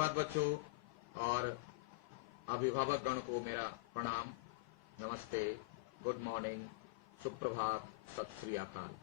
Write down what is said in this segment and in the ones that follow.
सुप्रभात बच्चों और अभिभावक गण को मेरा प्रणाम, नमस्ते, गुड मॉर्निंग, सुप्रभात, सत श्री अकाल।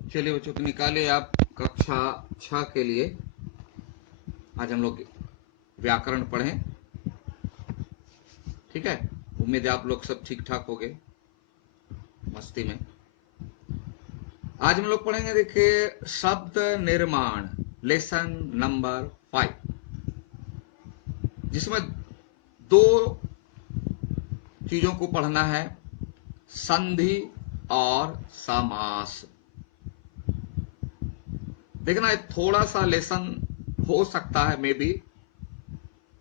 चलिए बच्चों, तो निकाले आप कक्षा 6 के लिए। आज हम लोग व्याकरण पढ़ें, ठीक है। उम्मीद है आप लोग सब ठीक ठाक हो गए मस्ती में। आज हम लोग पढ़ेंगे, देखिए, शब्द निर्माण, लेसन नंबर 5, जिसमें दो चीजों को पढ़ना है, संधि और समास। देखना, थोड़ा सा लेसन हो सकता है, मे बी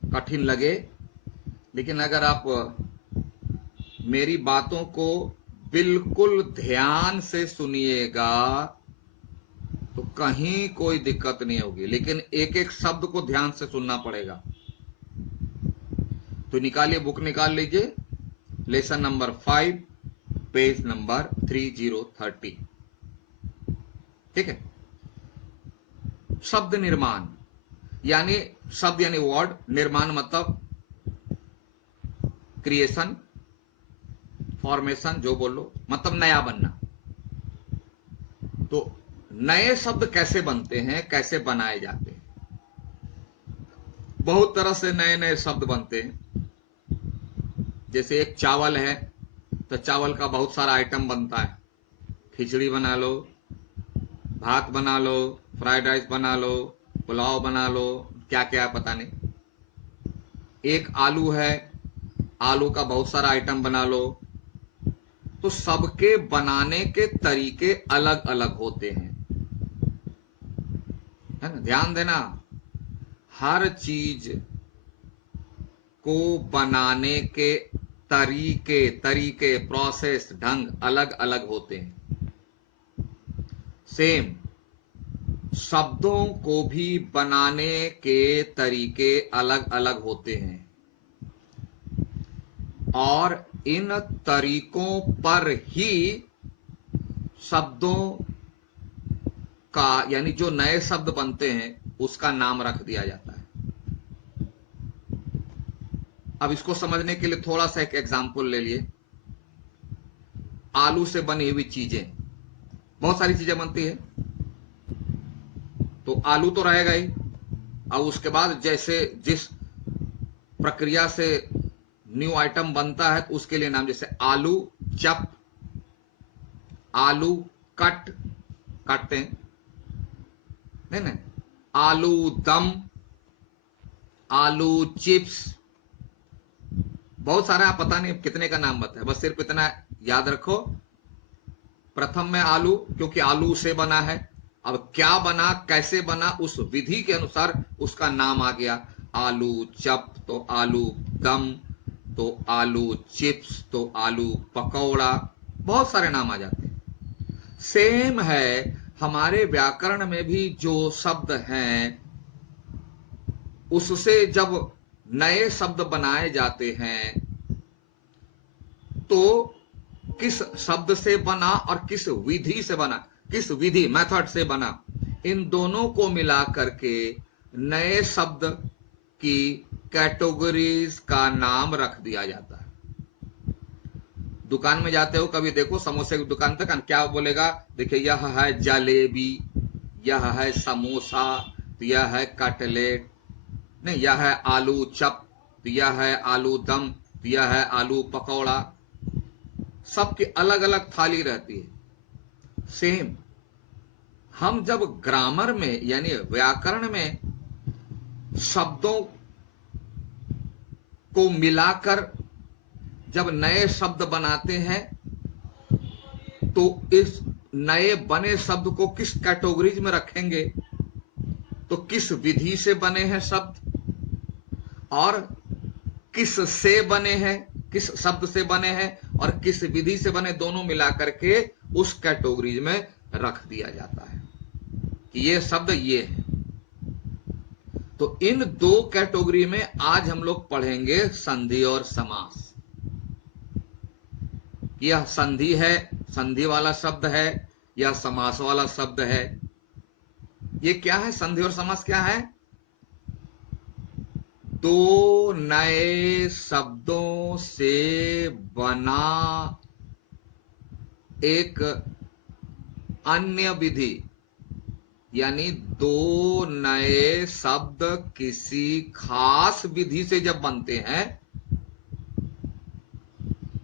कठिन लगे, लेकिन अगर आप मेरी बातों को बिल्कुल ध्यान से सुनिएगा तो कहीं कोई दिक्कत नहीं होगी, लेकिन एक एक शब्द को ध्यान से सुनना पड़ेगा। तो निकालिए, बुक निकाल लीजिए, लेसन नंबर 5, पेज नंबर 3030, ठीक है। शब्द निर्माण यानी शब्द यानी वर्ड, निर्माण मतलब क्रिएशन, फॉर्मेशन, जो बोलो, मतलब नया बनना। तो नए शब्द कैसे बनते हैं, कैसे बनाए जाते हैं? बहुत तरह से नए नए शब्द बनते हैं। जैसे एक चावल है, तो चावल का बहुत सारा आइटम बनता है। खिचड़ी बना लो, भात बना लो, फ्राइड राइस बना लो, पुलाव बना लो, क्या क्या पता नहीं। एक आलू है, आलू का बहुत सारा आइटम बना लो। तो सबके बनाने के तरीके अलग अलग होते हैं, है ना। ध्यान देना, हर चीज को बनाने के तरीके प्रोसेस, ढंग अलग अलग होते हैं। सेम शब्दों को भी बनाने के तरीके अलग अलग होते हैं, और इन तरीकों पर ही शब्दों का, यानी जो नए शब्द बनते हैं, उसका नाम रख दिया जाता है। अब इसको समझने के लिए थोड़ा सा एक एग्जाम्पल ले लिए। आलू से बनी हुई चीजें, बहुत सारी चीजें बनती है, तो आलू तो रहेगा ही। अब उसके बाद जैसे जिस प्रक्रिया से न्यू आइटम बनता है, तो उसके लिए नाम, जैसे आलू चप, आलू कट, काटते हैं, नहीं नहीं, आलू दम, आलू चिप्स, बहुत सारा, पता नहीं कितने का नाम बताया, बस सिर्फ इतना याद रखो। प्रथम में आलू, क्योंकि आलू से बना है। अब क्या बना, कैसे बना, उस विधि के अनुसार उसका नाम आ गया। आलू चप तो आलू दम, तो आलू चिप्स तो आलू पकौड़ा, बहुत सारे नाम आ जाते हैं। सेम है हमारे व्याकरण में भी, जो शब्द हैं उससे जब नए शब्द बनाए जाते हैं, तो किस शब्द से बना और किस विधि से बना, किस विधि, मेथड से बना, इन दोनों को मिला करके नए शब्द की कैटेगरीज का नाम रख दिया जाता है। दुकान में जाते हो, कभी देखो समोसे की दुकान तक क्या बोलेगा, देखिए यह है जलेबी, यह है समोसा, यह है कटलेट, नहीं, यह है आलू चप, यह है आलू दम, यह है आलू पकौड़ा। सबकी अलग अलग थाली रहती है। सेम हम जब ग्रामर में यानी व्याकरण में शब्दों को मिलाकर जब नए शब्द बनाते हैं तो इस नए बने शब्द को किस कैटेगरीज में रखेंगे, तो किस विधि से बने हैं शब्द और किस से बने हैं, किस शब्द से बने हैं और किस विधि से बने, दोनों मिलाकर के उस कैटेगरीज में रख दिया जाता है कि ये शब्द ये है। तो इन दो कैटेगरी में आज हम लोग पढ़ेंगे संधि और समास। यह संधि है, संधि वाला शब्द है, यह समास वाला शब्द है। ये क्या है? संधि और समास क्या है? दो नए शब्दों से बना एक अन्य विधि, यानी दो नए शब्द किसी खास विधि से जब बनते हैं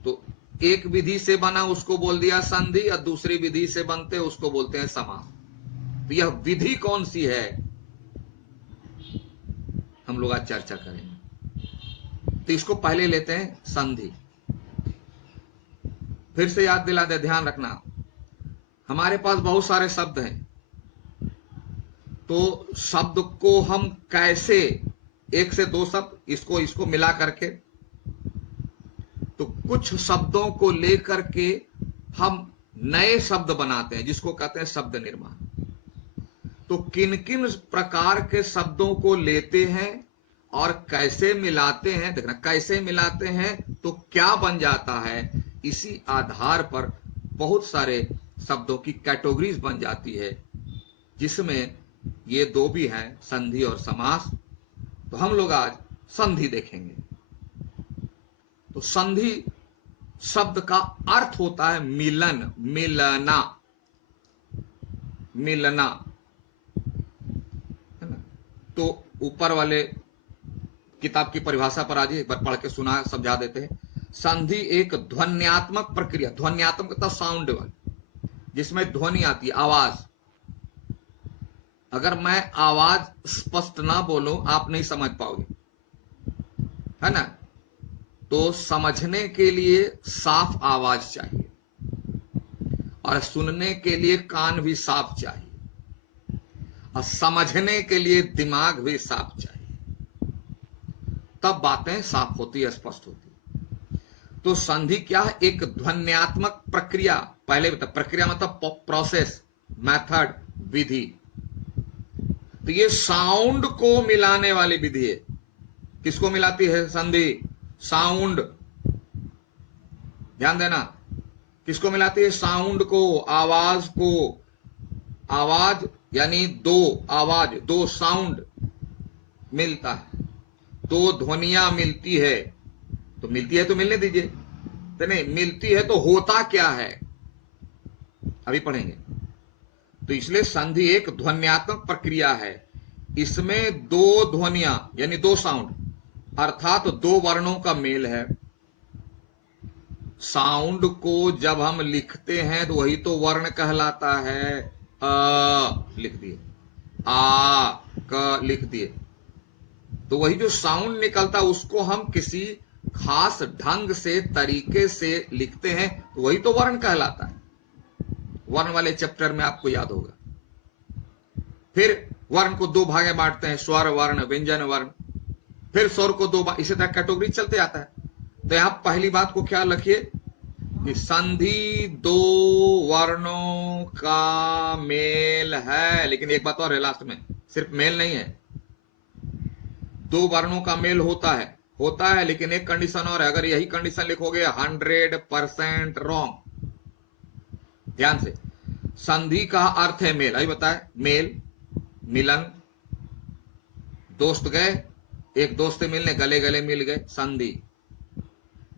तो एक विधि से बना उसको बोल दिया संधि और दूसरी विधि से बनते उसको बोलते हैं समास। तो यह विधि कौन सी है हम लोग आज चर्चा करेंगे। तो इसको पहले लेते हैं संधि। फिर से याद दिला दे, ध्यान रखना हमारे पास बहुत सारे शब्द हैं, तो शब्द को हम कैसे एक से दो शब्द इसको मिला करके, तो कुछ शब्दों को लेकर के हम नए शब्द बनाते हैं जिसको कहते हैं शब्द निर्माण। तो किन किन प्रकार के शब्दों को लेते हैं और कैसे मिलाते हैं, देखना कैसे मिलाते हैं तो क्या बन जाता है, इसी आधार पर बहुत सारे शब्दों की कैटेगरीज बन जाती है, जिसमें ये दो भी हैं, संधि और समास। तो हम लोग आज संधि देखेंगे। तो संधि शब्द का अर्थ होता है मिलन, मिलना, मिलना, है ना। तो ऊपर वाले किताब की परिभाषा पर आज एक बार पढ़ के सुना समझा देते हैं। संधि एक ध्वन्यात्मक प्रक्रिया, ध्वन्यात्मक तो साउंड वाली, जिसमें ध्वनि आती है, आवाज। अगर मैं आवाज स्पष्ट ना बोलूं आप नहीं समझ पाओगे, है ना। तो समझने के लिए साफ आवाज चाहिए और सुनने के लिए कान भी साफ चाहिए और समझने के लिए दिमाग भी साफ चाहिए, तब बातें साफ होती है, स्पष्ट होती है। तो संधि क्या है? एक ध्वन्यात्मक प्रक्रिया। पहले बता, प्रक्रिया मतलब प्रोसेस, मेथड, विधि। तो ये साउंड को मिलाने वाली विधि है। किसको मिलाती है संधि? साउंड, ध्यान देना, किसको मिलाती है? साउंड को, आवाज को। आवाज यानी दो आवाज, दो साउंड मिलता है, दो ध्वनियां मिलती है। तो मिलती है तो मिलने दीजिए, तो नहीं मिलती है तो होता क्या है अभी पढ़ेंगे। तो इसलिए संधि एक ध्वन्यात्मक प्रक्रिया है। इसमें दो ध्वनियां यानी दो साउंड अर्थात दो वर्णों का मेल है। साउंड को जब हम लिखते हैं तो वही तो वर्ण कहलाता है। लिख दिए, आ क लिख दिए, तो वही जो साउंड निकलता उसको हम किसी खास ढंग से, तरीके से लिखते हैं तो वही तो वर्ण कहलाता है। वर्ण वाले चैप्टर में आपको याद होगा। फिर वर्ण को दो भागे बांटते हैं, स्वर वर्ण, व्यंजन वर्ण। फिर स्वर को दो, इसी तरह कैटेगरी चलते जाता है। तो यहां पहली बात को ख्याल रखिए कि संधि दो वर्णों का मेल है। लेकिन एक बात और है लास्ट में, सिर्फ मेल नहीं है, दो वर्णों का मेल होता है, लेकिन एक कंडीशन और है। अगर यही कंडीशन लिखोगे 100% रॉन्ग। ध्यान से, संधि का अर्थ है मेल। अभी बताए, मेल, मिलन, दोस्त गए, एक दोस्त से मिलने, गले गले मिल गए, संधि।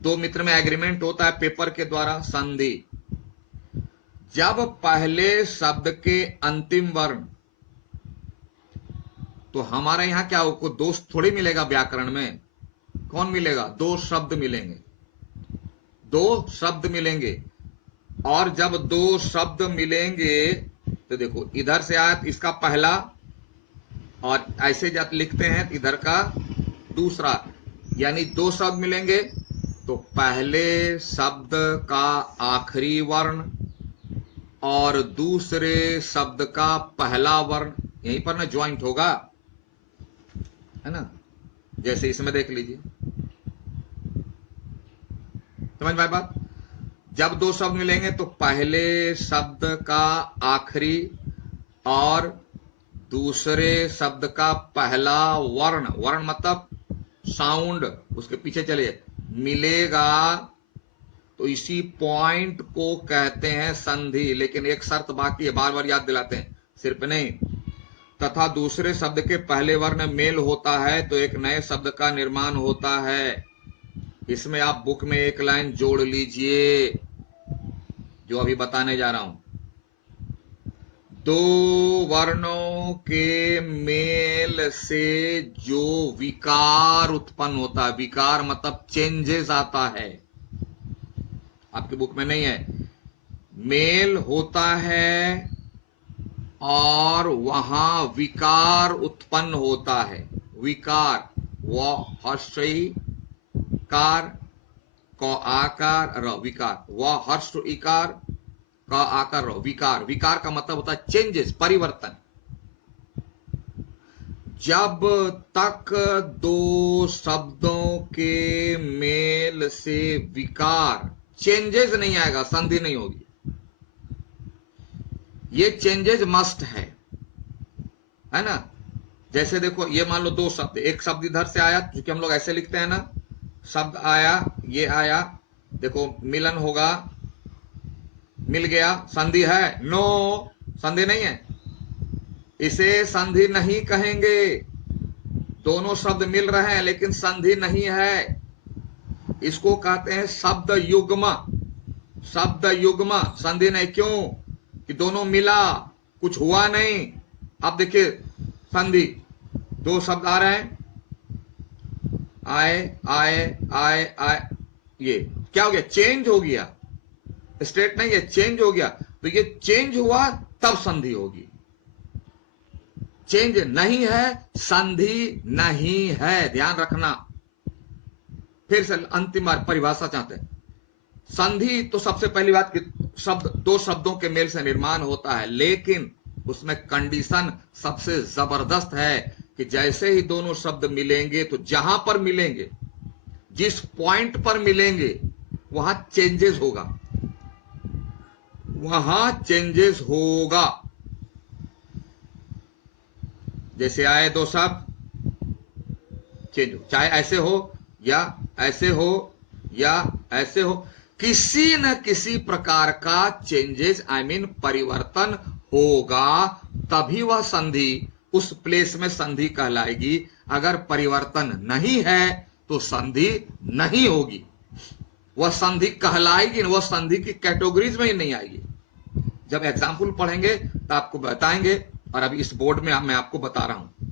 दो मित्र में एग्रीमेंट होता है पेपर के द्वारा, संधि। जब पहले शब्द के अंतिम वर्ण, तो हमारे यहां क्या हो, दोस्त थोड़ी मिलेगा व्याकरण में। कौन मिलेगा? दो शब्द मिलेंगे, दो शब्द मिलेंगे, और जब दो शब्द मिलेंगे तो देखो इधर से आया तो इसका पहला, और ऐसे जब लिखते हैं तो इधर का दूसरा, यानी दो शब्द मिलेंगे तो पहले शब्द का आखिरी वर्ण और दूसरे शब्द का पहला वर्ण यहीं पर ना ज्वाइंट होगा, है ना। जैसे इसमें देख लीजिए, समझ में बात। जब दो शब्द मिलेंगे तो पहले शब्द का आखिरी और दूसरे शब्द का पहला वर्ण, वर्ण मतलब साउंड, उसके पीछे चलिए, मिलेगा तो इसी पॉइंट को कहते हैं संधि। लेकिन एक शर्त बाकी है, बार बार याद दिलाते हैं, सिर्फ नहीं, तथा दूसरे शब्द के पहले वर्ण मेल होता है तो एक नए शब्द का निर्माण होता है। इसमें आप बुक में एक लाइन जोड़ लीजिए जो अभी बताने जा रहा हूं। दो वर्णों के मेल से जो विकार उत्पन्न होता है, विकार मतलब चेंजेस आता है, आपकी बुक में नहीं है, मेल होता है और वहां विकार उत्पन्न होता है। विकार, व हर्षई कार, क आकार र, विकार, व हर्ष इकार, क आकार र, विकार। विकार का मतलब होता है चेंजेस, परिवर्तन। जब तक दो शब्दों के मेल से विकार, चेंजेस नहीं आएगा, संधि नहीं होगी। ये चेंजेस मस्ट है ना। जैसे देखो, ये मान लो दो शब्द, एक शब्द इधर से आया, क्योंकि हम लोग ऐसे लिखते हैं ना, शब्द आया, ये आया, देखो मिलन होगा, मिल गया, संधि है? नो, संधि नहीं है, इसे संधि नहीं कहेंगे। दोनों शब्द मिल रहे हैं लेकिन संधि नहीं है, इसको कहते हैं शब्द युग्म। शब्द युग्म, संधि नहीं। क्यों? कि दोनों मिला, कुछ हुआ नहीं। अब देखिए संधि, दो शब्द आ रहे हैं, आए आए आए आए, ये क्या हो गया? चेंज हो गया, स्ट्रेट नहीं है, चेंज हो गया। तो ये चेंज हुआ तब संधि होगी। चेंज नहीं है, संधि नहीं है, ध्यान रखना। फिर से अंतिम बार परिभाषा चाहते हैं। संधि तो सबसे पहली बात कि शब्द, दो शब्दों के मेल से निर्माण होता है, लेकिन उसमें कंडीशन सबसे जबरदस्त है कि जैसे ही दोनों शब्द मिलेंगे तो जहां पर मिलेंगे, जिस पॉइंट पर मिलेंगे, वहां चेंजेस होगा, वहां चेंजेस होगा। जैसे आए दो शब्द, चेंज हो, चाहे ऐसे हो या ऐसे हो या ऐसे हो, किसी न किसी प्रकार का चेंजेस, आई मीन परिवर्तन होगा, तभी वह संधि उस प्लेस में संधि कहलाएगी। अगर परिवर्तन नहीं है तो संधि नहीं होगी, वह संधि कहलाएगी, वह संधि की कैटेगरीज में ही नहीं आएगी। जब एग्जाम्पल पढ़ेंगे तो आपको बताएंगे, और अभी इस बोर्ड में मैं आपको बता रहा हूं।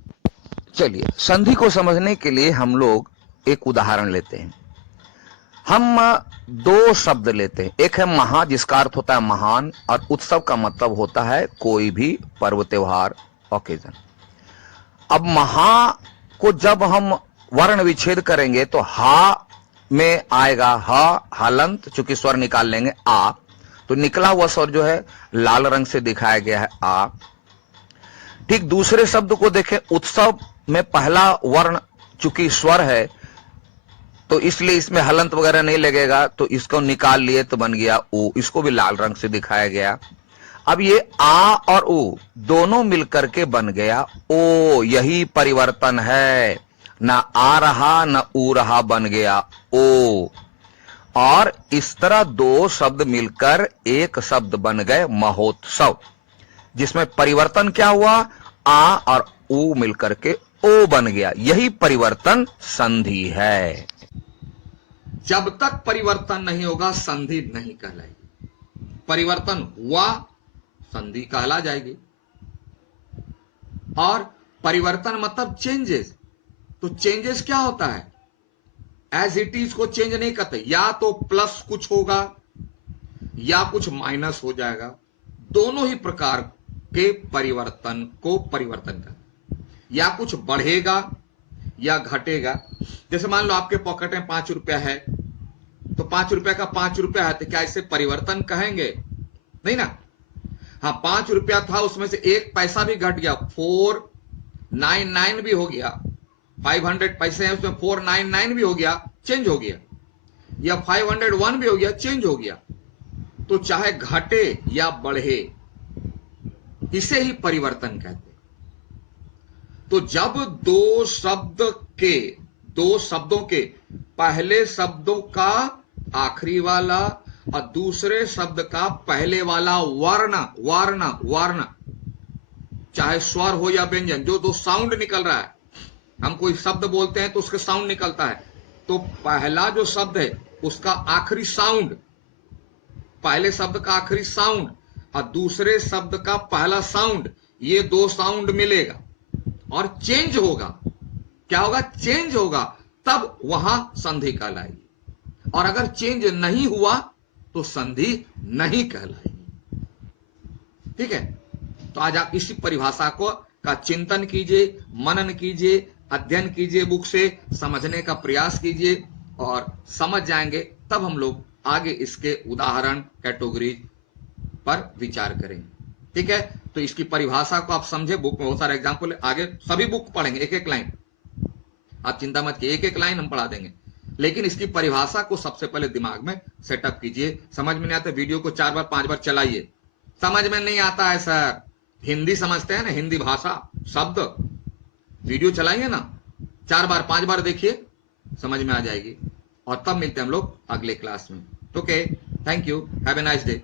चलिए, संधि को समझने के लिए हम लोग एक उदाहरण लेते हैं। हम दो शब्द लेते हैं, एक है महा, जिसका अर्थ होता है महान, और उत्सव का मतलब होता है कोई भी पर्व त्योहार, ओकेजन। अब महा को जब हम वर्ण विच्छेद करेंगे तो हा में आएगा ह, हलंत, चूंकि स्वर निकाल लेंगे आ, तो निकला हुआ स्वर जो है लाल रंग से दिखाया गया है आ। ठीक दूसरे शब्द को देखें, उत्सव में पहला वर्ण चूंकि स्वर है तो इसलिए इसमें हलंत वगैरह नहीं लगेगा, तो इसको निकाल लिए तो बन गया ऊ, इसको भी लाल रंग से दिखाया गया। अब ये आ और ऊ दोनों मिलकर के बन गया ओ, यही परिवर्तन है, ना आ रहा ना ऊ रहा, बन गया ओ। और इस तरह दो शब्द मिलकर एक शब्द बन गए महोत्सव, जिसमें परिवर्तन क्या हुआ? आ और ऊ मिलकर के ओ बन गया, यही परिवर्तन संधि है। जब तक परिवर्तन नहीं होगा संधि नहीं कहलाएगी, परिवर्तन हुआ संधि कहला जाएगी। और परिवर्तन मतलब चेंजेस, तो चेंजेस क्या होता है? एज इट इज को चेंज नहीं करते, या तो प्लस कुछ होगा या कुछ माइनस हो जाएगा, दोनों ही प्रकार के परिवर्तन को परिवर्तन कर, या कुछ बढ़ेगा या घटेगा। जैसे मान लो आपके पॉकेट में 5 रुपया है, तो 5 रुपया का 5 रुपया है, तो क्या इसे परिवर्तन कहेंगे? नहीं ना। हाँ, 5 रुपया था, उसमें से 1 पैसा भी घट गया, 499 भी हो गया, 500 पैसे हैं उसमें 499 भी हो गया, चेंज हो गया, या 501 भी हो गया, चेंज हो गया। तो चाहे घटे या बढ़े, इसे ही परिवर्तन कहते हैं। तो जब दो शब्दों के पहले शब्दों का आखिरी वाला और दूसरे शब्द का पहले वाला वर्ण, चाहे स्वर हो या व्यंजन, जो दो साउंड निकल रहा है, हम कोई शब्द बोलते हैं तो उसका साउंड निकलता है, तो पहला जो शब्द है उसका आखिरी साउंड, पहले शब्द का आखिरी साउंड और दूसरे शब्द का पहला साउंड, ये दो साउंड मिलेगा और चेंज होगा। क्या होगा? चेंज होगा, तब वहां संधि कहलाएगी। और अगर चेंज नहीं हुआ तो संधि नहीं कहलाएगी। ठीक है, तो आज आप इसी परिभाषा को का चिंतन कीजिए, मनन कीजिए, अध्ययन कीजिए, बुक से समझने का प्रयास कीजिए और समझ जाएंगे, तब हम लोग आगे इसके उदाहरण, कैटेगरीज पर विचार करेंगे। ठीक है, तो इसकी परिभाषा को आप समझे, बुक में बहुत सारे एग्जाम्पल है, आगे सभी बुक पढ़ेंगे एक एक लाइन, आप चिंता मत कीजिए, एक एक लाइन हम पढ़ा देंगे, लेकिन इसकी परिभाषा को सबसे पहले दिमाग में सेटअप कीजिए। समझ में नहीं आता वीडियो को 4 बार 5 बार चलाइए। समझ में नहीं आता है सर, हिंदी समझते हैं ना, हिंदी भाषा शब्द, वीडियो चलाइए ना, 4 बार 5 बार देखिए, समझ में आ जाएगी। और तब मिलते हैं हम लोग अगले क्लास में। Okay, thank you, have a nice day.